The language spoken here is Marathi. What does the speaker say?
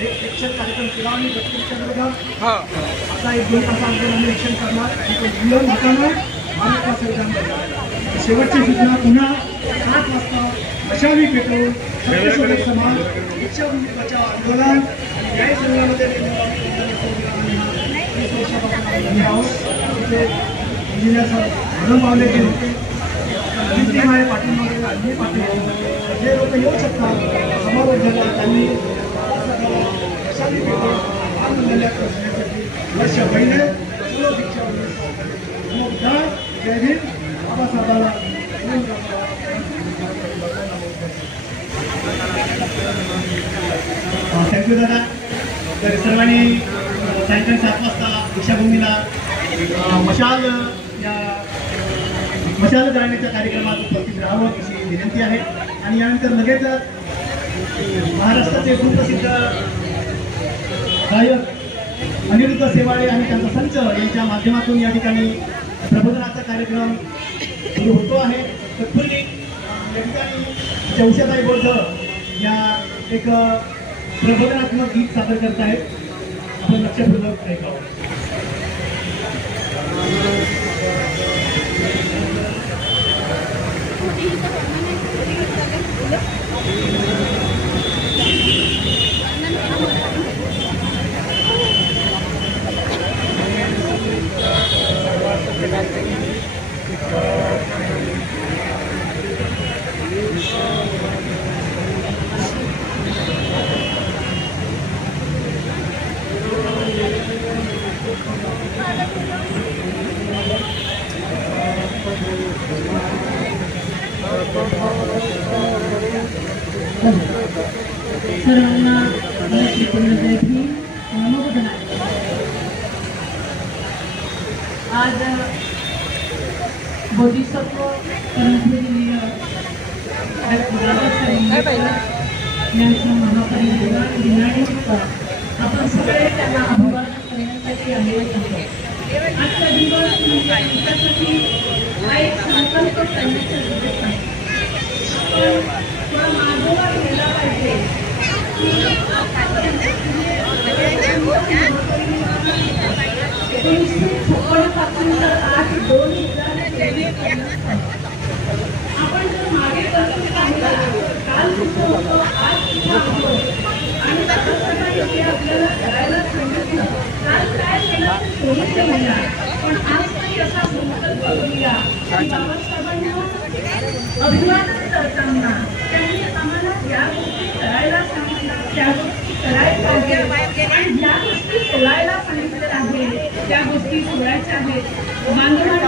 एक शिक्षण कार्यक्रम केला आणि आता एक 2 तास आंदोलन निरीक्षण करणार संविधान शेवटची सूचना पुन्हा 7 वाजता मशाली पेटवून सत्यशोधक समाज दीक्षाभूमी बचाव आंदोलन आणि न्याय संघामध्ये इंजिनियर साहेब पावले जे होते आहे पाठीमागे अन्य पाटील जे लोक येऊ शकतात समारोप झाला त्यांनी मशाली पेटवून बसण्यासाठी वर्ष पहिले सर्व दीक्षाभूमी जय हिंद बाबासाहेबाला थँक्यू दादा. तर सर्वांनी सायंकाळी 7 वाजता दीक्षाभूमीला मशाल जाळण्याच्या कार्यक्रमात उपस्थित राहावं अशी विनंती आहे. आणि यानंतर लगेच महाराष्ट्राचे सुप्रसिद्ध गायक अनिरुद्ध सेवाळे आणि त्यांचा संच यांच्या माध्यमातून या ठिकाणी प्रबोधनाचा कार्यक्रम सुरू होतो आहे. तत्पूर्वी या ठिकाणी चौशाताई बोर्ड या एक प्रबोधनात्मक गीत सादर करत आहेत. आपण लक्षपूर्वक ऐकावं. सर्वांना आज बोधिसत्व कर्मचारी महापरिनिर्वाण दिनानिमित्त आपण सगळे त्यांना अभिवादन करण्यासाठी आलेले आहोत. आजचा दिवस तुमच्यासाठी हा एक संकल्प करण्याचा दिवस आहे. आपण मागोवा घ्यायला पाहिजे की 1956 पासून तर आज 2023 आपण जर मागे बसून पाहिला काल कुठं होतो आज कुठं आहोत आणि त्याच्यासाठी आपल्याला करायला सांगितलं काल काय केलं ते सोडून देऊया पण आज तरी असा संकल्प करूया की बाबासाहेबांना अभिवादन करताना त्यांनी आम्हाला ज्या गोष्टी करायला सांगितल्या त्या गोष्टी करायला पाहिजे आणि ज्या गोष्टी सोडायला सांगितल्या आहेत त्या गोष्टी सोडायच्या आहेत. बांधवांनी